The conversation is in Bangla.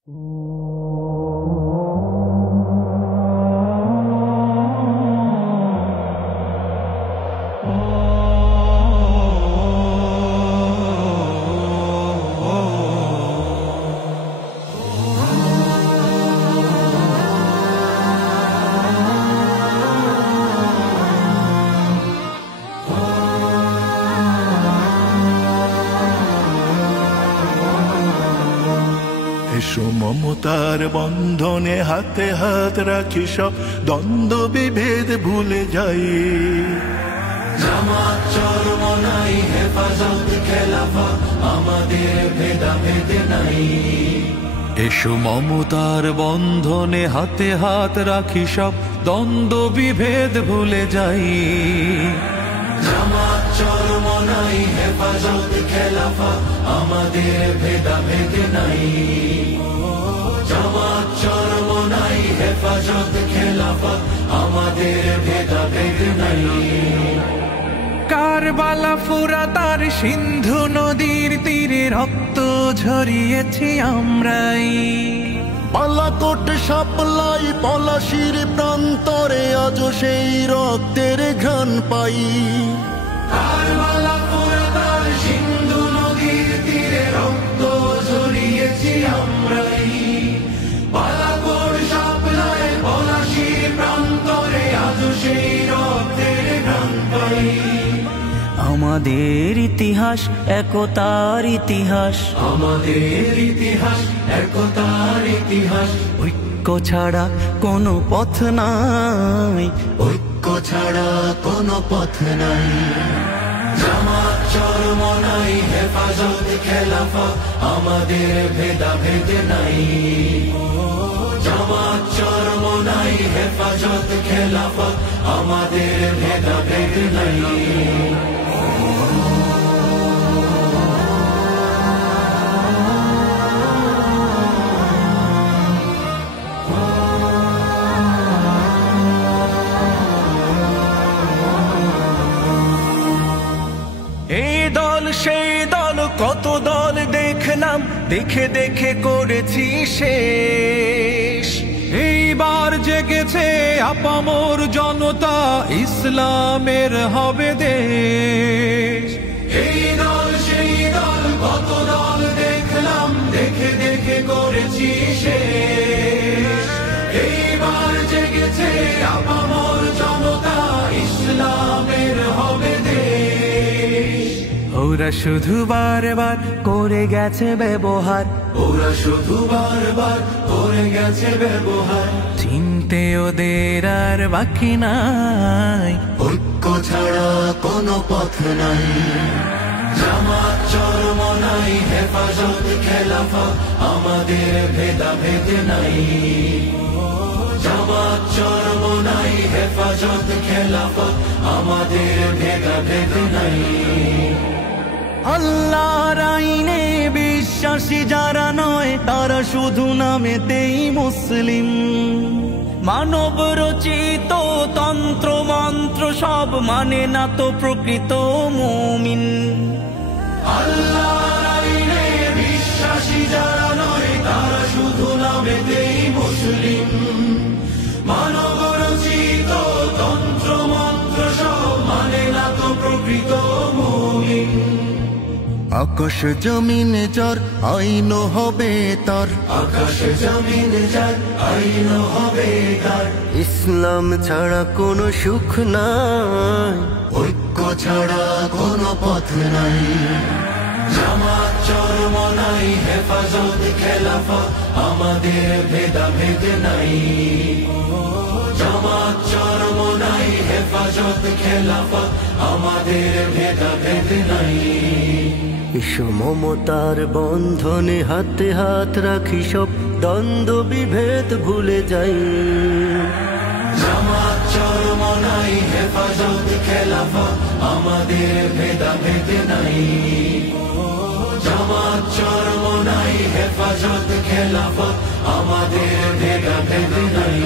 এসো মমতার বন্ধনে হাতে হাত রাখি, সব দ্বন্দ্ব বিভেদ ভুলে যাই। জামাত চরমনাই হেফাজত খেলাফত আমাদের ভেদাভেদ নাই। এসো মমতার বন্ধনে হাতে হাত রাখি, সব দ্বন্দ্ব বিভেদ ভুলে যাই। জামাত চরমনাই হেফাজত খেলাফত আমাদের ভেদাভেদ নাই। জামাত চরমনাই হেফাজত খেলাফত আমাদের ভেদাভেদ নাই। কারবালা ফুরাত আর সিন্ধু নদীর তীরে রক্ত ঝরিয়েছি আমরাই। বালাকোট সাপলাই পলাশির প্রান্তরে আজও সেই রক্তের ঘ্রাণ পাই। কারবালা ফুরাত আর সিন্ধু নদীর তীরে রক্ত ঝরিয়েছি আমরাই। বালাকোট সাপলাই পলাশির প্রান্তরে আজও সেই রক্তের ঘ্রাণ পাই। আমাদের ইতিহাস একতার ইতিহাস, আমাদের ইতিহাস একতার ইতিহাস। ঐক্য ছাড়া কোনো পথ নাই, ঐক্য ছাড়া কোনো পথ নাই। জামাত চরমনাই হেফাজত খেলাফত আমাদের ভেদাভেদ নাই। জামাত চরমনাই হেফাজত খেলাফত আমাদের ভেদাভেদ নাই। এই দল সেই দল কত দল দেখলাম, দেখে দেখে করেছি শেষ। এইবার জেগেছে আপামর জনতা, ইসলামের হবে দেশ। এই দল সেই দল কত দল দেখলাম, দেখে দেখে করেছি শেষ। এইবার জেগেছে আপামর জনতা, ইসলামের হবে দেশ। ওরা শুধু বারবার করে গেছে ব্যবহার, ওরা শুধু বারবার করে গেছে ব্যবহার। চিনতে ওদের আর বাকি নাই, ঐক্য ছাড়া কোনো পথ নাই। জামাত চরমনাই হেফাজত খেলাফত আমাদের ভেদাভেদ নাই। জামাত চরমনাই হেফাজত খেলাফত আমাদের ভেদাভেদ নাই। আল্লাহর আইনে বিশ্বাসী যারা নয়, তারা শুধু নামেতেই মুসলিম। মানব রচিত তন্ত্র মন্ত্র সব মানে না তো প্রকৃত মুমিন। আল্লাহর আইনে বিশ্বাসী যারা নয়, তারা শুধু নামেতেই মুসলিম। মানব রচিত তন্ত্র মন্ত্র সব মানে না তো প্রকৃত মুমিন। আকাশ জমিন যার আইন হবে তার, আকাশ জমিন যার আইন হবে তার। ইসলাম ছাড়া কোনো সুখ নাই, ঐক্য ছাড়া কোনো পথ নাই। জামাত চরমনাই হেফাজত খেলাফত আমাদের ভেদাভেদ নাই। জামাত চরমনাই হেফাজত খেলাফত আমাদের ভেদাভেদ নাই। এসো মমতার বন্ধনে হাতে হাত রাখি, সব দ্বন্দ্ব বিভেদ ভুলে যাই। জামাত চরমনাই হেফাজত খেলাফত আমাদের ভেদাভেদ নাই। জামাত চরমনাই হেফাজত খেলাফত আমাদের ভেদাভেদ নাই।